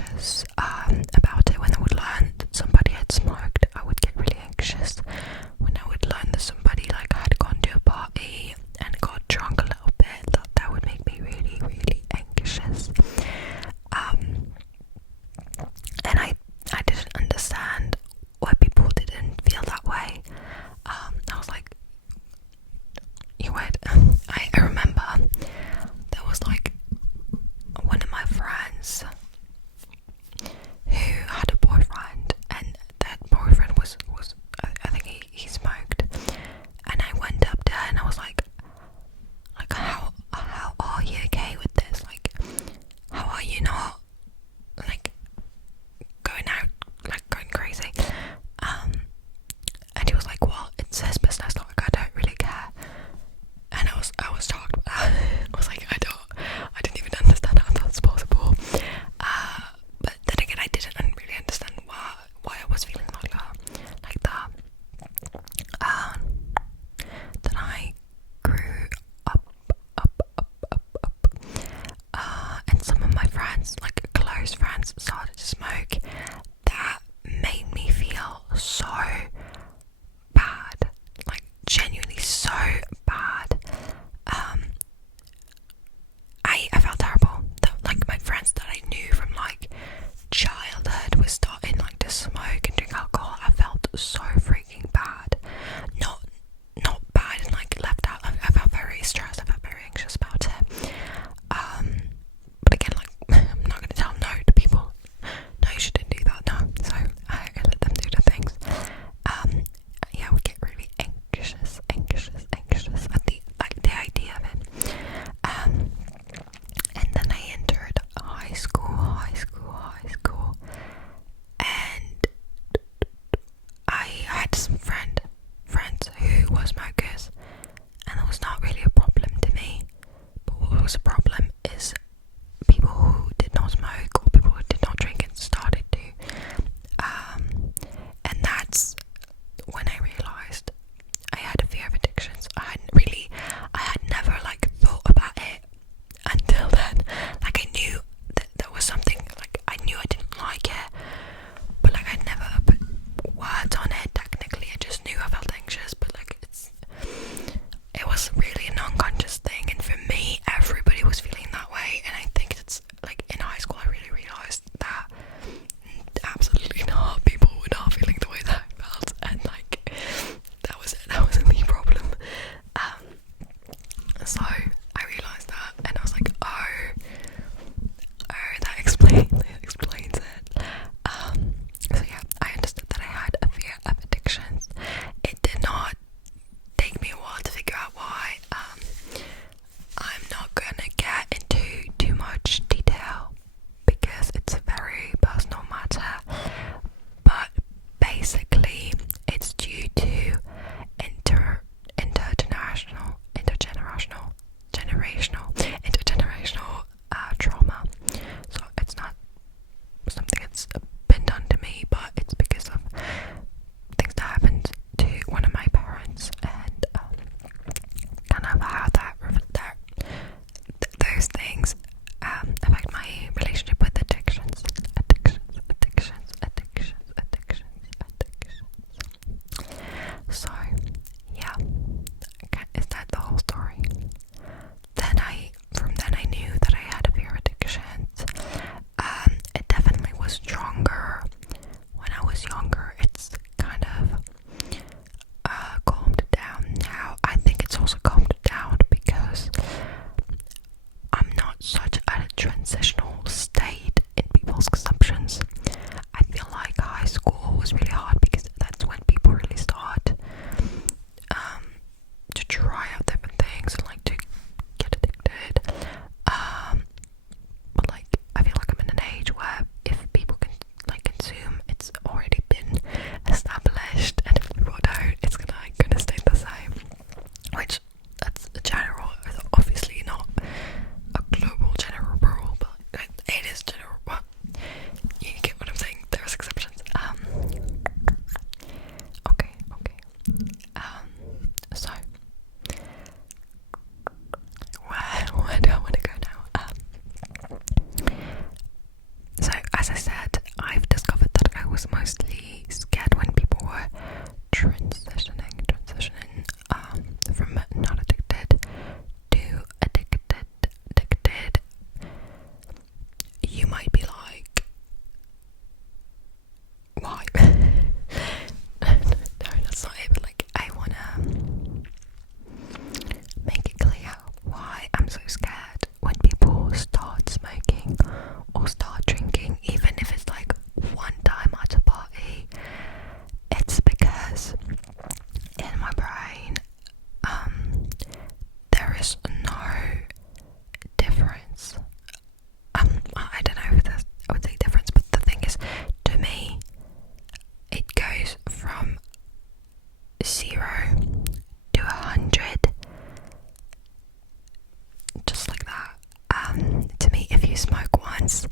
anxious about it. When I would learn that somebody had smoked, I would get really anxious. When I would learn that somebody like had gone to a party and got drunk a little bit, that would make me really, really anxious. And I didn't understand why people didn't feel that way. I was like, you would. I remember there was like one of my friends. once,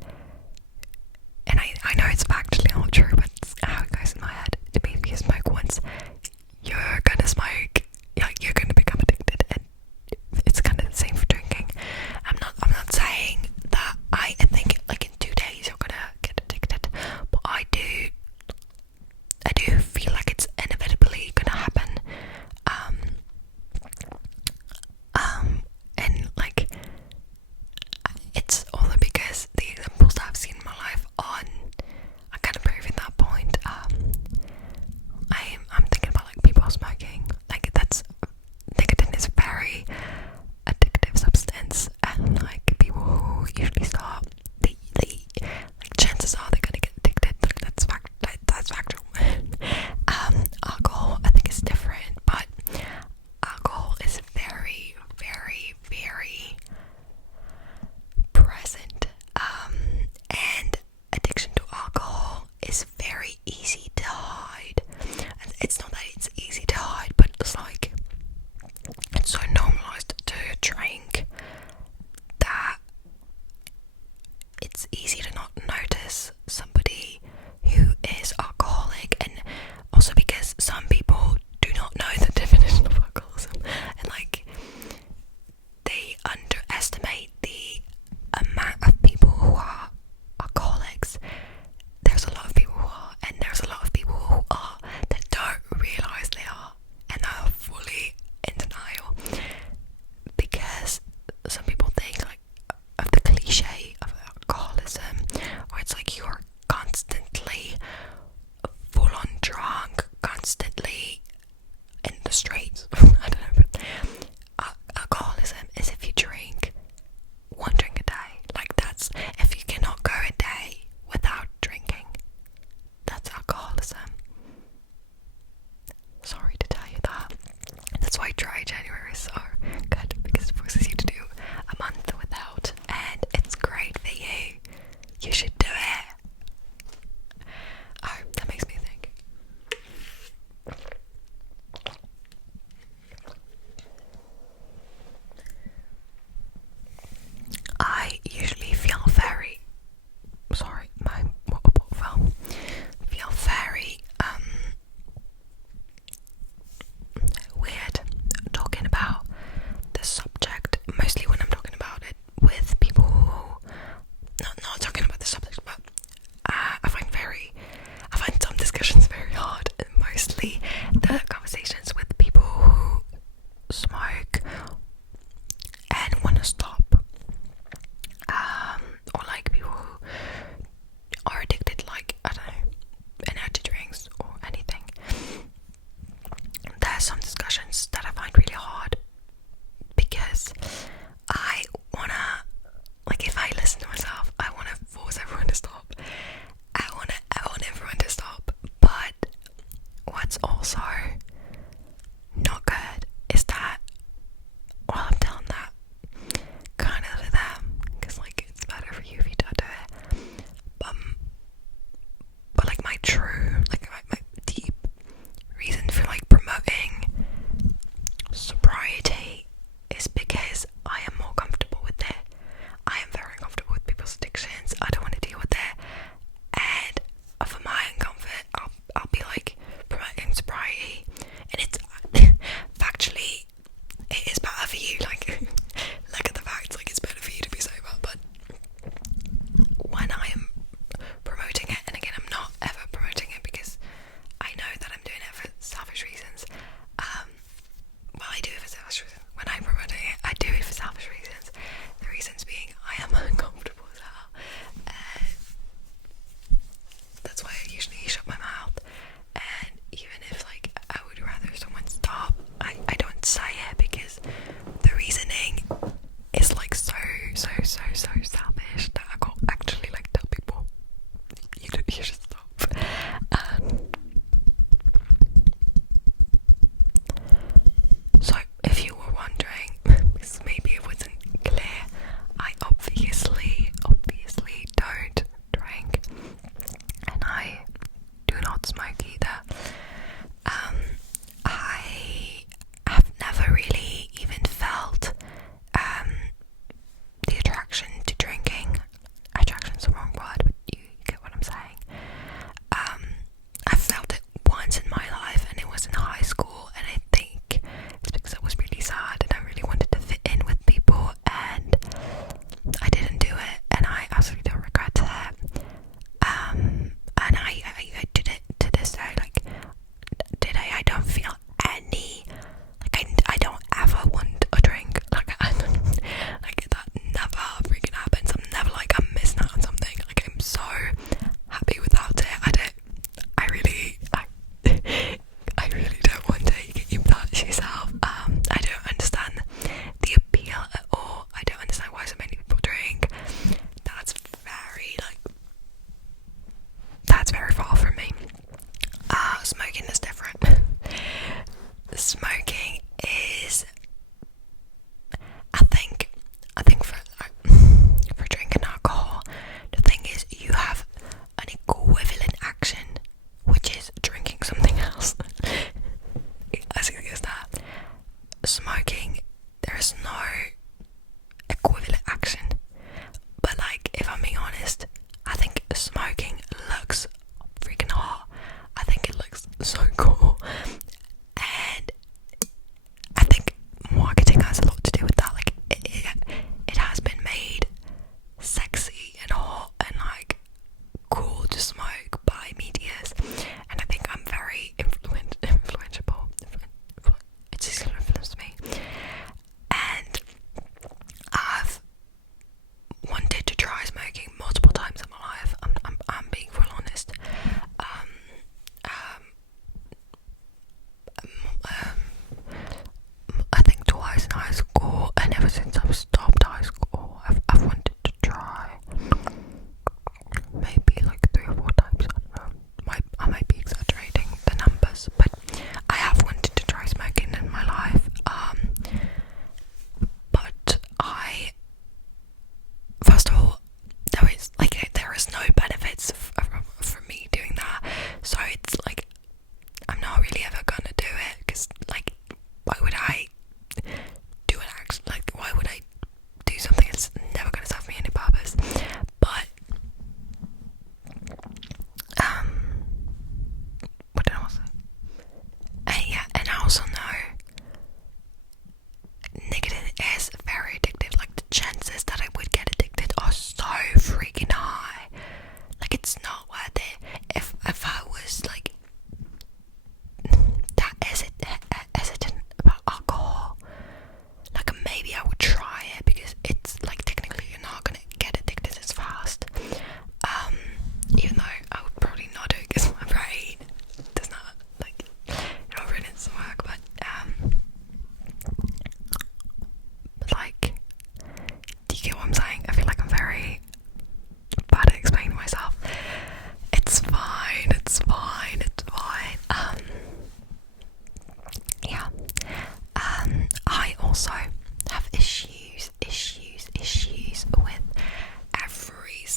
and I know it's factually not true, but it's how it goes in my head. If you smoke once, you're gonna smoke, like you're gonna become addicted, and it's kind of the same for drinking. I'm not saying that I think like in 2 days you're gonna get addicted, but I do feel like it's inevitably gonna happen. And like it's all because the examples that I've seen in my life are kind of proving that point. I'm thinking about like people smoking, like that's nicotine is a very addictive substance, and like people who usually start, they like chances are they're gonna get addicted. Like that's factual. Alcohol I think is different, but alcohol is very, very, very present, and addiction to alcohol is very easy to hide. And it's not that it's easy to hide, but it's like it's so normalized to drink that it's easy to not notice somebody who is alcoholic. And also because some people do not know the definition of alcoholism, and like they underestimate the amount of people who are alcoholics. There's a lot of people who are, and there's a lot of people who are that don't realise they are and are fully in denial, because some people think like of the cliche of alcoholism, where it's like you're constantly full on drunk, constantly in the streets. I don't know, but alcoholism is if you drink 1 drink a day. Like that's if you cannot go a day without drinking, that's alcoholism. Sorry to tell you that. That's why dry January is so good, because it forces you to do a month without, and it's great for you. You should do it. Oh, that makes me think. I usually feel very my water bottle fell. Feel very weird talking about the subject, mostly when I'm talking about it with people who not talking about the subject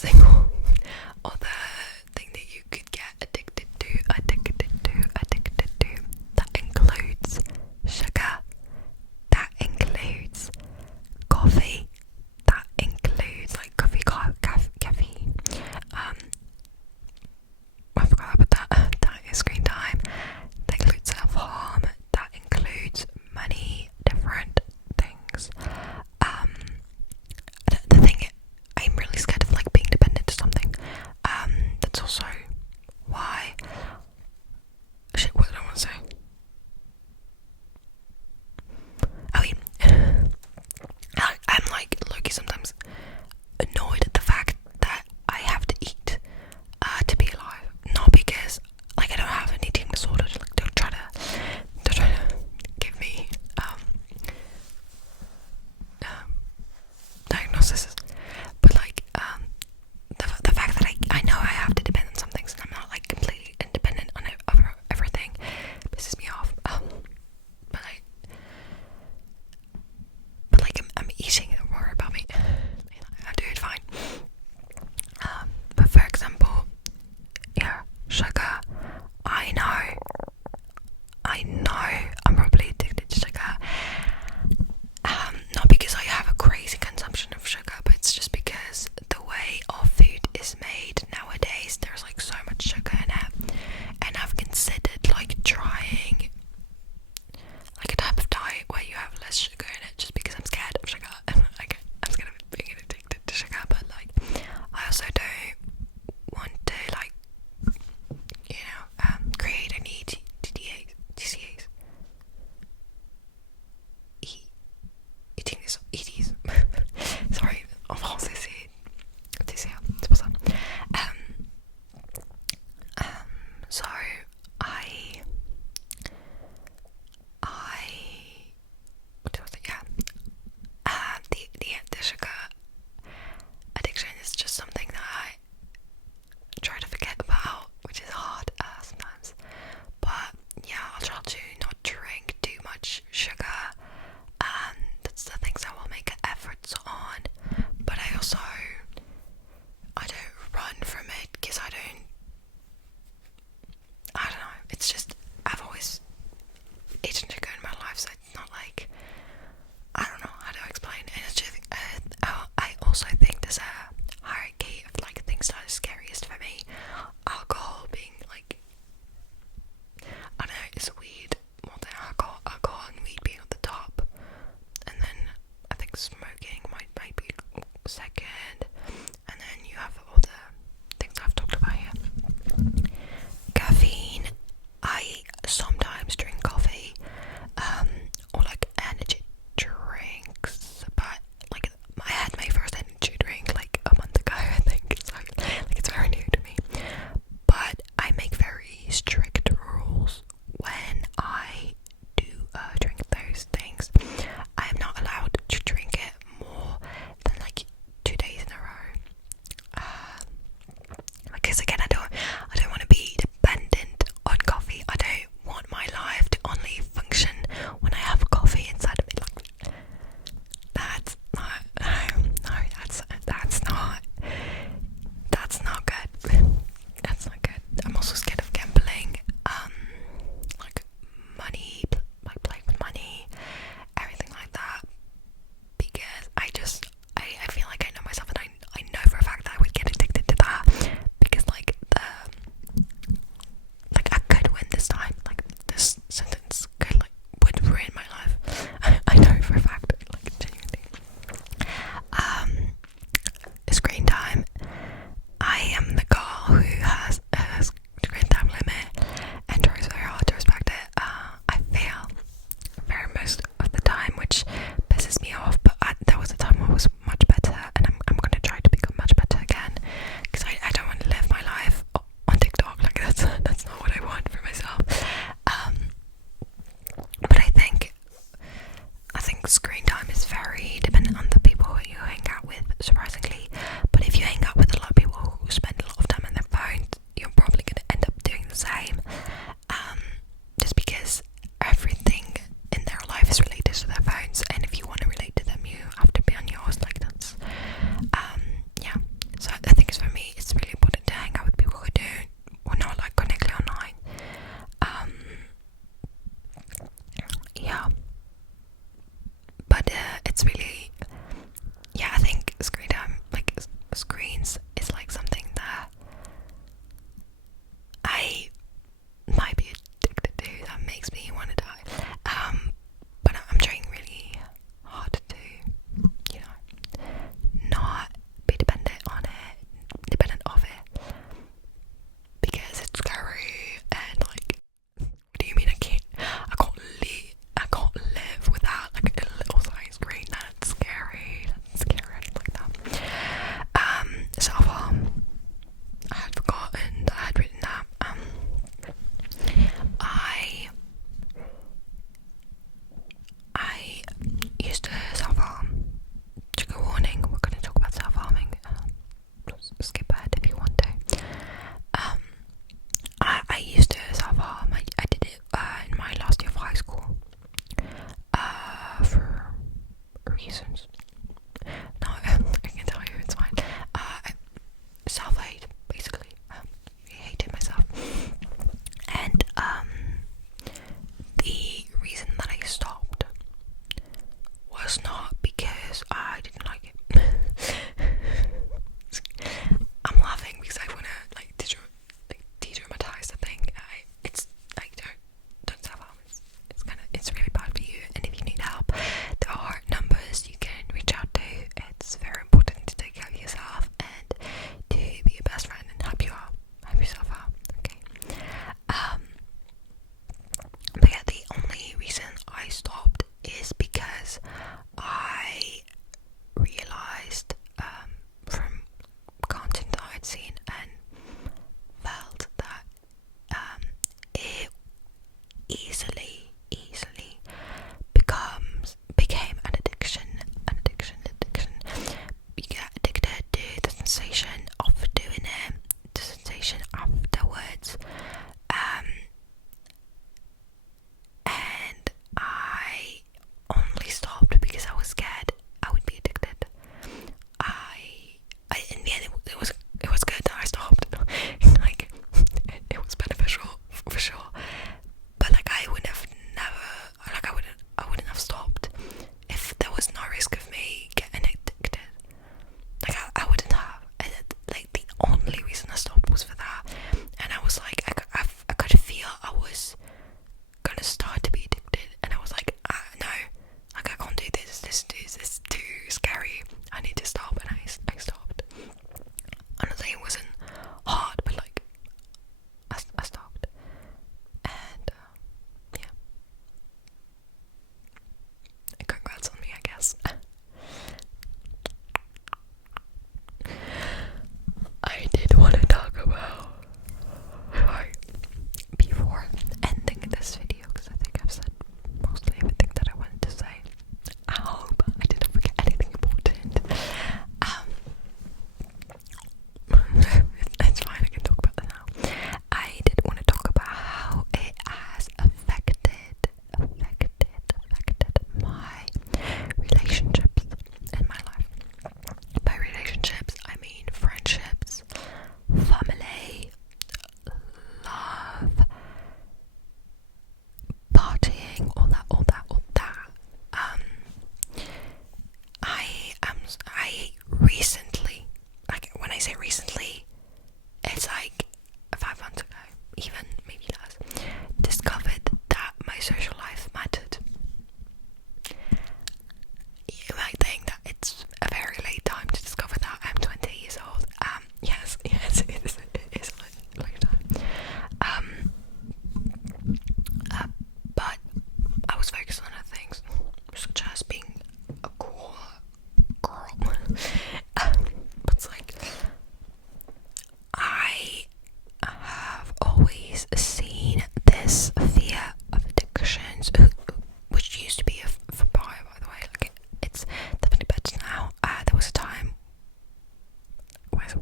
single other thing that you could get addicted to, that includes sugar, that includes coffee, that includes like caffeine. I forgot about that. That is screen time. That includes self-harm. That includes many different things. The thing I'm really scared of like being dependent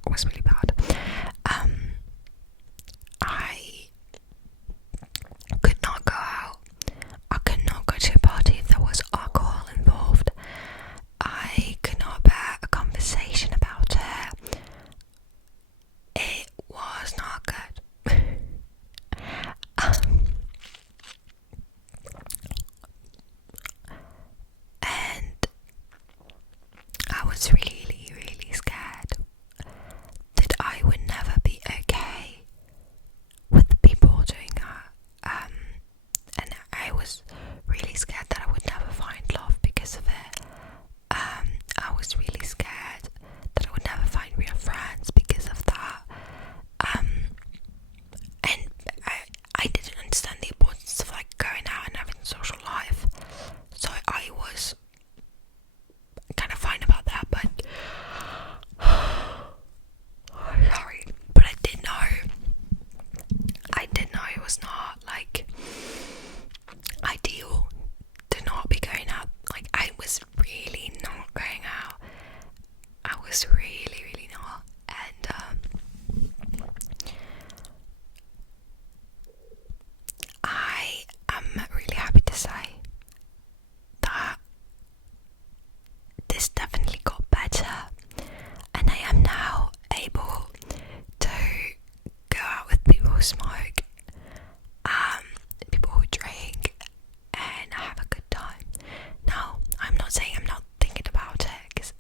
was really bad. I could not go out. I could not go to a party if there was alcohol involved. I could not bear a conversation about it. It was not good. And I was really, really scared that I would never be okay with people doing that. And I was really scared that I would never find love because of it. I was really scared that I would never find real friends because of that. And I didn't understand the importance of like going out and having a social life. So I was kind of fine about that, but sorry, but I did know it was not like ideal to not be going out. Like I was really not going out. I was really, really not. And I am really happy to say that this definitely got better, and I am now able to go out with people who smoke, people who drink, and have a good time. Now, I'm not saying I'm not thinking about it, because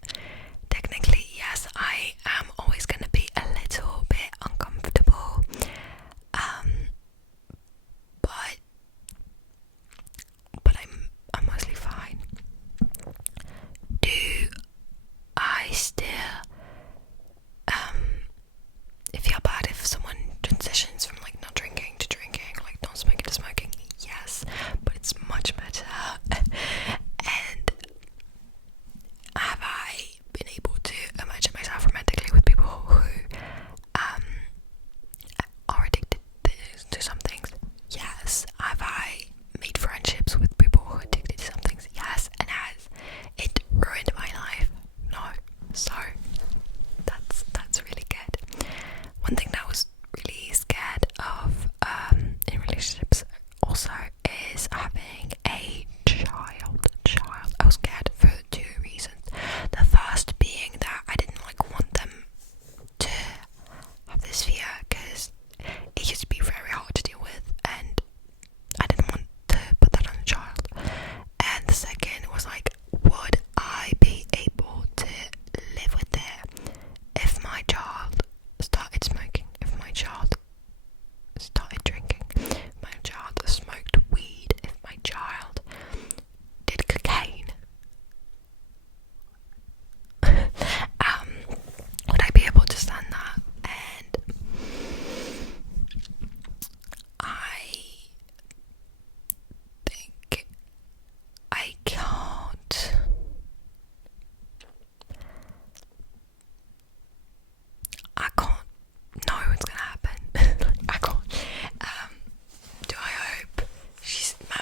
technically, yes, I am always going to be a little bit uncomfortable, but I'm mostly fine. Do I still feel bad if someone transitions from like not drinking to drinking, like not smoking to smoking? Yes, but it's much better. And have I been able to imagine myself romantically with people who are addicted to some things? Yes. Have I made friendships with people who are addicted to some things? Yes. And has it ruined my life? No. So that's really good. One thing that I was really scared of in relationships also is having a child. I was scared for two reasons. The first being that I didn't want them to have this fear, because it used to be very hard to deal with, and I didn't want to put that on a child. And the second was would I be able to live with it if my child started smoking, if my child started drinking, if my child smoked weed, if my child did cocaine? Would I be able to stand that? And I think I can't. I can't know what's gonna happen. I can't. Do I hope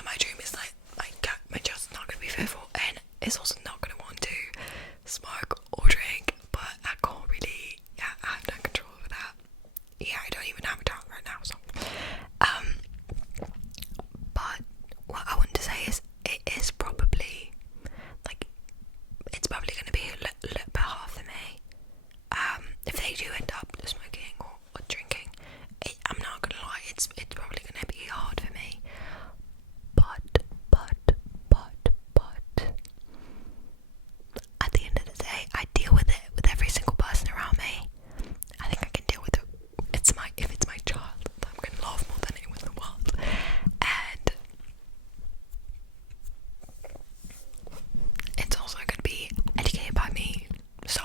my dream is my child's not gonna be fearful, and it's also not gonna want to smoke or drink, but I can't really. Yeah, I have no control over that. Yeah, I don't even have a child right now, so but what I want to say is it is probably it's probably going to be a little bit hard for me if they do end up smoking or drinking. I'm not gonna lie, it's probably going to be hard for me, but at the end of the day, I deal with it with every single person around me. I think I can deal with it. If it's my child that I'm going to love more than anyone in the world. And it's also going to be educated by me. So,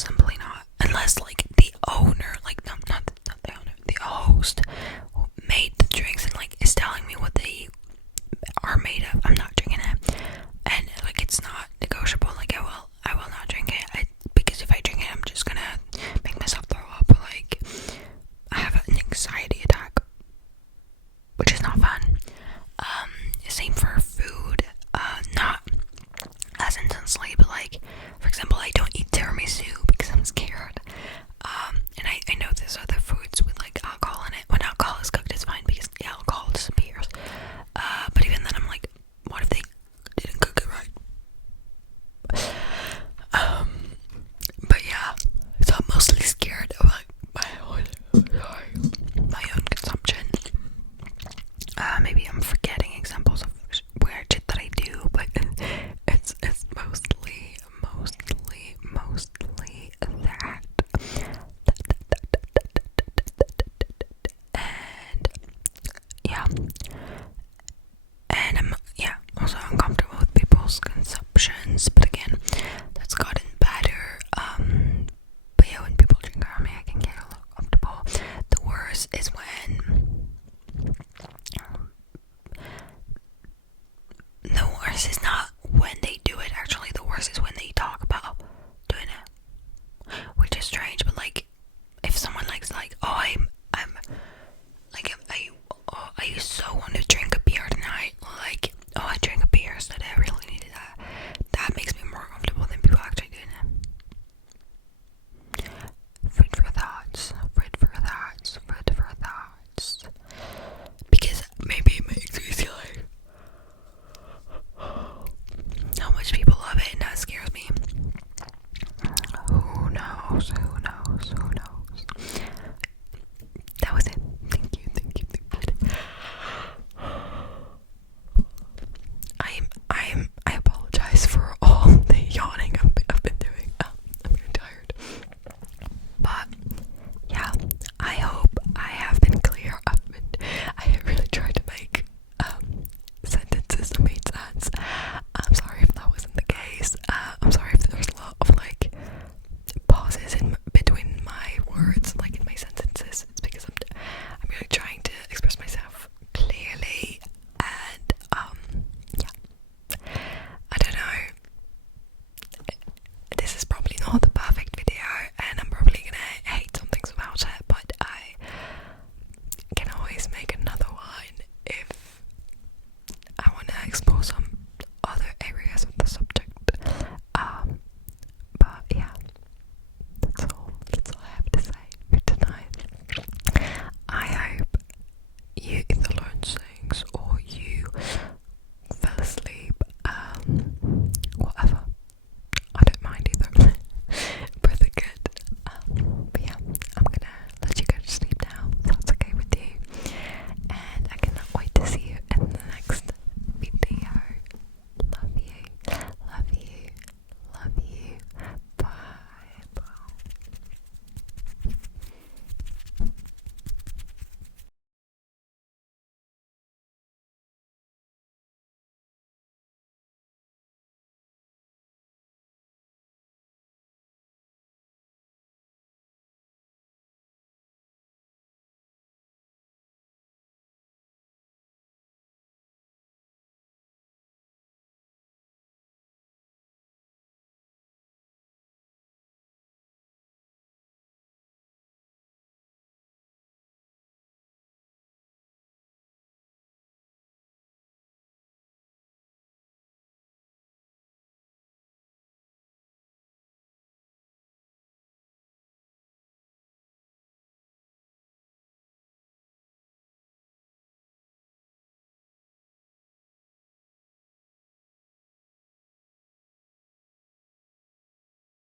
simply not. Unless like